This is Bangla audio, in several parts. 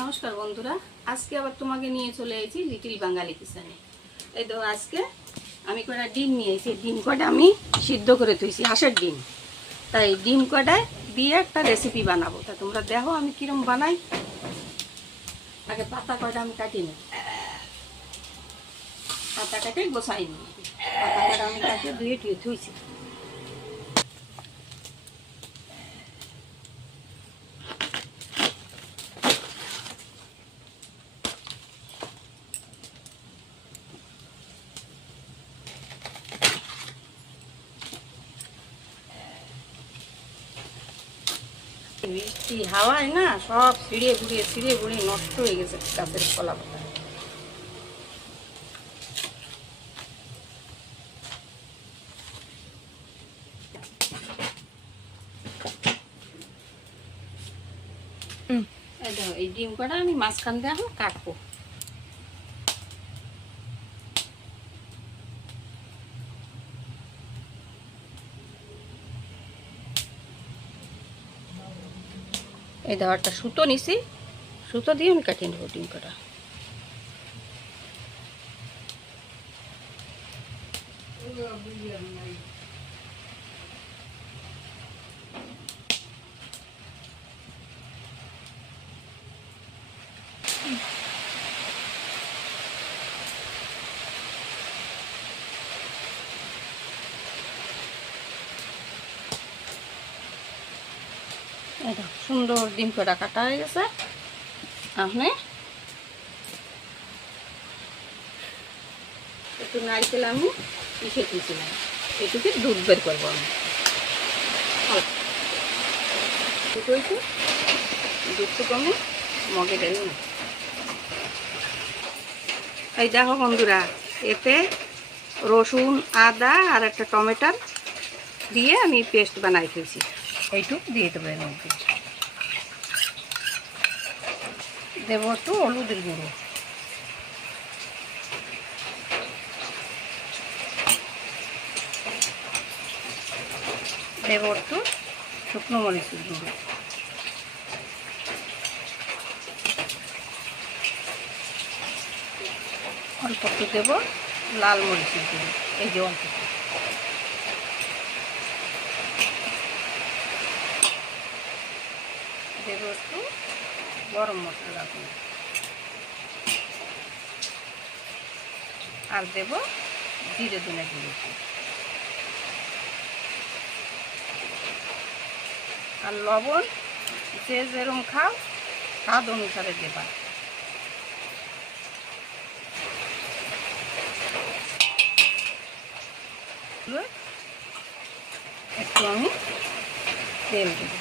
নমস্কার বন্ধুরা, আজকে আবার তোমাকে নিয়ে চলে এসেছি লিটিল বাঙালি কিচেনে। এই তো আজকে আমি কটা ডিম নিয়ে এসেছি। ডিম কটা আমি সিদ্ধ করে তুইছি, হাঁসের ডিম। তাই ডিম কটায় দিয়ে একটা রেসিপি বানাবো। তা তোমরা দেখো আমি কিরম বানাই। আগে পাতা কয়টা আমি কাটি নিই, পাতা কাটে গোছাই নিই। পাতা কটা আমি কাটিয়ে ধুয়ে টুয়ে থুইছি। বৃষ্টি হাওয়ায় না সব ছিঁড়ে গুড়িয়ে নষ্ট হয়ে গেছে গাছের কলা পাতা। এই ডিম কটা আমি মাঝখান দিয়ে এখন কাটবো। এই দেখো একটা সুতো নিছি, সুতো দিয়ে আমি কাটিয়ে নেবো ডিম কটা। সুন্দর ডিম কটা কাটা হয়ে গেছে। আপনি একটু নারকেল আমি পিষে দিয়েছিলাম, এটুকু দুধ বের করবো আমি। দুধটুকু আমি মগে ঢেলে না। এই দেখো বন্ধুরা, এতে রসুন আদা আর একটা টমেটোর দিয়ে আমি পেস্ট বানাই ফেলছি। এইটুকু দিয়ে দেবো এর মধ্যে। দেবো একটু হলুদের গুঁড়ো, দেবো একটু শুকনো মরিচের গুঁড়ো, অল্প একটু দেবো লাল মরিচের গুঁড়ো, এই যে অল্প দেবো একটু গরম মশলা গুঁড়ো, আর দেবো জিরে ধনে গুঁড়ো, আর লবণ যে যেরকম খাও স্বাদ অনুসারে দেবা। একটু আমি তেল দেব,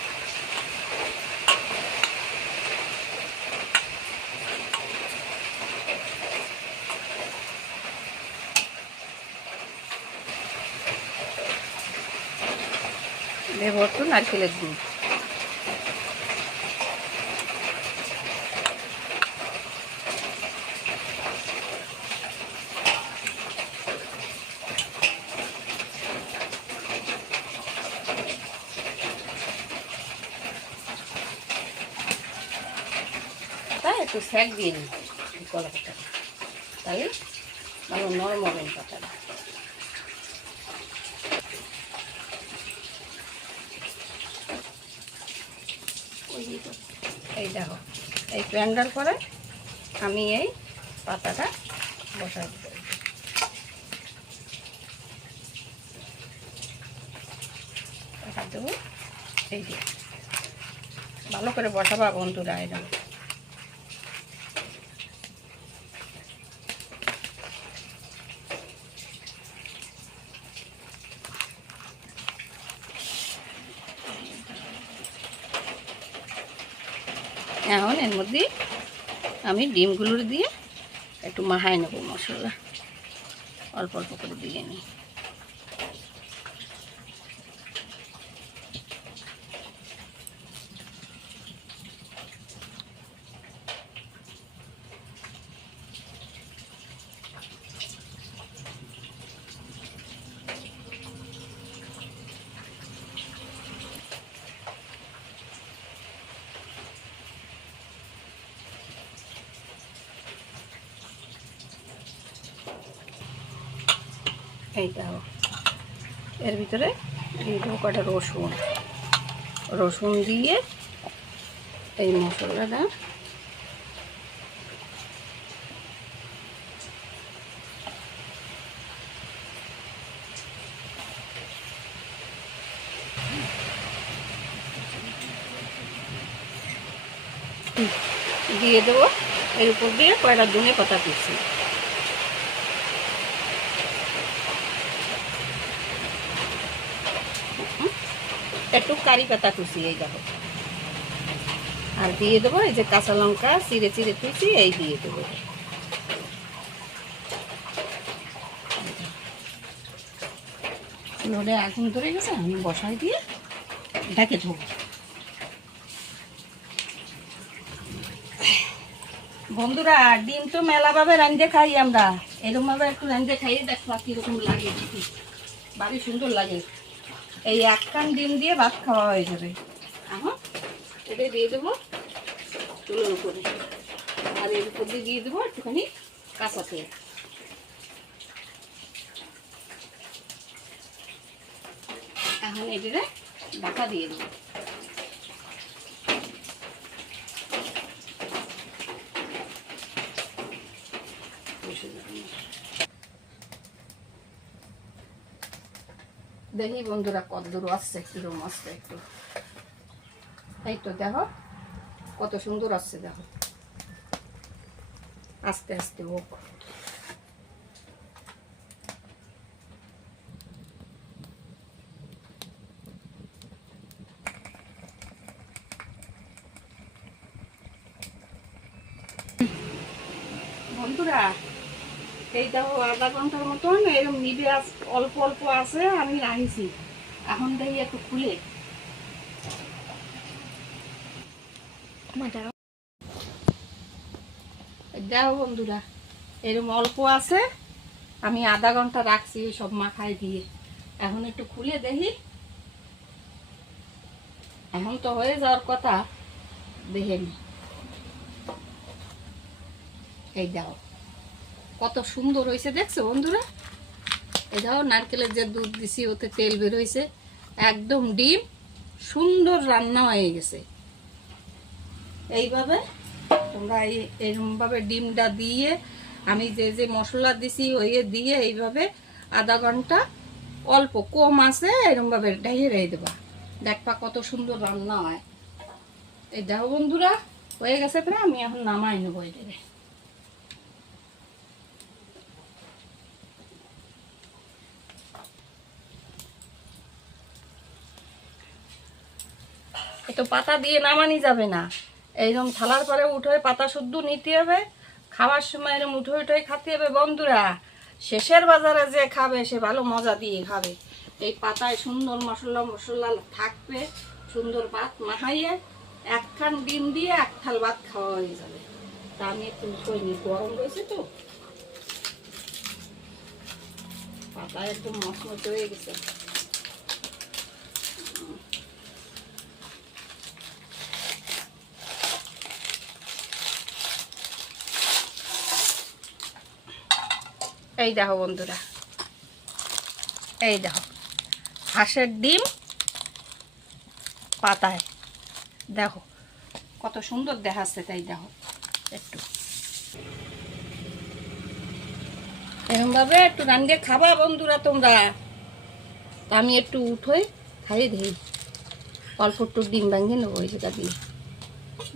দেবো একটু নারকেলের দুধ, তাই একটু স্যাক দিয়ে নিই কলা পাতা, তাহলে ভালো নরম হবে পাতাটা। এই দেখো এই প্যান্ডার করে আমি এই পাতাটা বসাই দেবো। দেবো এই যে ভালো করে বসাবা বন্ধুরা। এরকম এখন এর মধ্যে আমি ডিমগুলোর দিয়ে একটু মাখাই নেবো মশলা, অল্প অল্প করে দিয়ে নিই। এইটাও এর ভিতরে দিয়ে দেবো কটা রসুন। রসুন দিয়ে এই মশলাটা দিয়ে দেবো। এর উপর দিয়ে কয়টা ধনে পাতা কুচি, একটু কারি পাতা কুচি এই দেখো, আর দিয়ে দেবো এই যে কাঁচা লঙ্কা চিড়ে চিড়ে কুচি এই দিয়ে দেবো। লোডে আগুন ধরে গেছে, আমি বসাই দিয়ে ঢেকে দেবো। বন্ধুরা ডিম তো মেলাভাবে রাঁধে খাই আমরা, এরকম ভাবে একটু রাঁধে খাই, দেখবা কিরকম লাগে, ভারী সুন্দর লাগে। এই একখান ডিম দিয়ে ভাত খাওয়া হয়ে যাবে। এখন এটা দিয়ে দেবো চুলোর উপরে, আর এর উপর দিয়ে দেবো একটুখানি কাঁচা তেল। এখন এটারে ঢাকা দিয়ে দেবো। দেখি বন্ধুরা কত দূর আসছে, কিরম আসছে একটু, এই তো দেখো কত সুন্দর আসছে, দেখো আস্তে আস্তে হোক। বন্ধুরা এই দেখো আধা ঘন্টার মতন এরকম নিভে অল্প অল্প আছে, আমি রাখছি। এখন দেখি একটু খুলে দেখো বন্ধুরা এরকম অল্প আছে, আমি আধা ঘন্টা রাখছি সব মাখায় দিয়ে। এখন একটু খুলে দেখি, এখন তো হয়ে যাওয়ার কথা, দেখে নি। এই দেখো কত সুন্দর হয়েছে, দেখছো বন্ধুরা? এই দেখো নারকেলের যে দুধ দিছি ওতে তেল বের হয়েছে, একদম ডিম সুন্দর রান্না হয়ে গেছে। এইভাবে তোমরা এইরকম ভাবে ডিমটা দিয়ে আমি যে যে মশলা দিছি ওই দিয়ে এইভাবে আধা ঘন্টা অল্প কম আছে এরকম ভাবে ঢেকে রেখে দেবা, দেখবা কত সুন্দর রান্না হয়। এই দেখো বন্ধুরা হয়ে গেছে প্রায়, আমি এখন নামাই নেবো। এটাকে তো পাতা দিয়ে নামানি যাবে না, এইরকম থালার পরে উঠে পাতা শুদ্ধ নিতে হবে, খাওয়ার সময় এরকম উঠে উঠে খাতে হবে। বন্ধুরা শেষের বাজারে যে খাবে সে ভালো মজা দিয়ে খাবে। এই পাতায় সুন্দর মশলা মশলা থাকবে, সুন্দর ভাত মাখাইয়ে একখান ডিম দিয়ে এক থাল ভাত খাওয়া হয়ে যাবে। তা আমি একটু উঠোইনি, গরম রয়েছে তো, পাতা একদম মচমচে হয়ে গেছে। এই দেখো বন্ধুরা, এই দেখো হাঁসের ডিম পাতায়, দেখো কত সুন্দর দেখাচ্ছে। তাই দেখো একটু এরকম ভাবে একটু রান্না খাবা বন্ধুরা তোমরা। আমি একটু উঠোই খাই দেই, অল্প একটু ডিম ভাঙিয়ে নেবো ওই যেটা দিয়ে,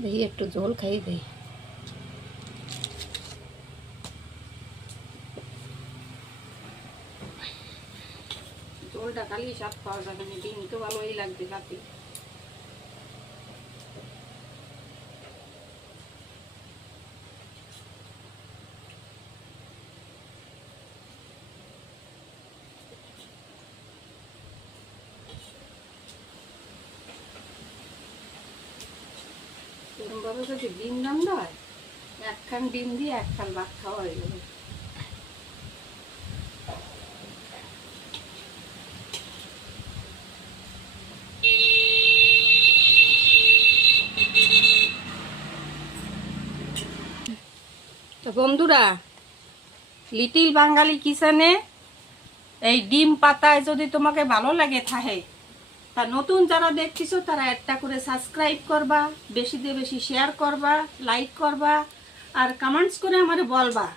দেখি একটু ঝোল খাই দেই। ঝোলটা খালি স্বাদ পাওয়া যাবে না, ডিম তো ভালোই লাগবে রাতে। এরকমভাবে যদি ডিম রান্না হয়, একখান ডিম দিয়ে একখান ভাত খাওয়া হয়ে যাবে। তো বন্ধুরা লিটিল বাঙালি কিচেনে এই ডিম পাতায় যদি তোমাকে ভালো লাগে থাকে, তা নতুন যারা দেখতেছো তারা একটা করে সাবস্ক্রাইব করবা, বেশি দিয়ে বেশি শেয়ার করবা, লাইক করবা, আর কমেন্টস করে আমারে বলবা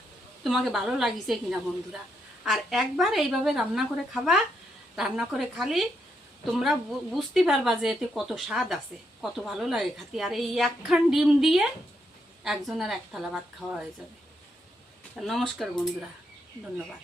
তোমাকে ভালো লাগিছে কিনা বন্ধুরা। আর একবার এইভাবে রান্না করে খাবা, রান্না করে খালি তোমরা বুঝতে পারবা যে এতে কত স্বাদ আছে, কত ভালো লাগে খাতি। আর এই একখান ডিম দিয়ে একজনের এক থালা ভাত খাওয়া হয়ে যাবে। নমস্কার বন্ধুরা, ধন্যবাদ।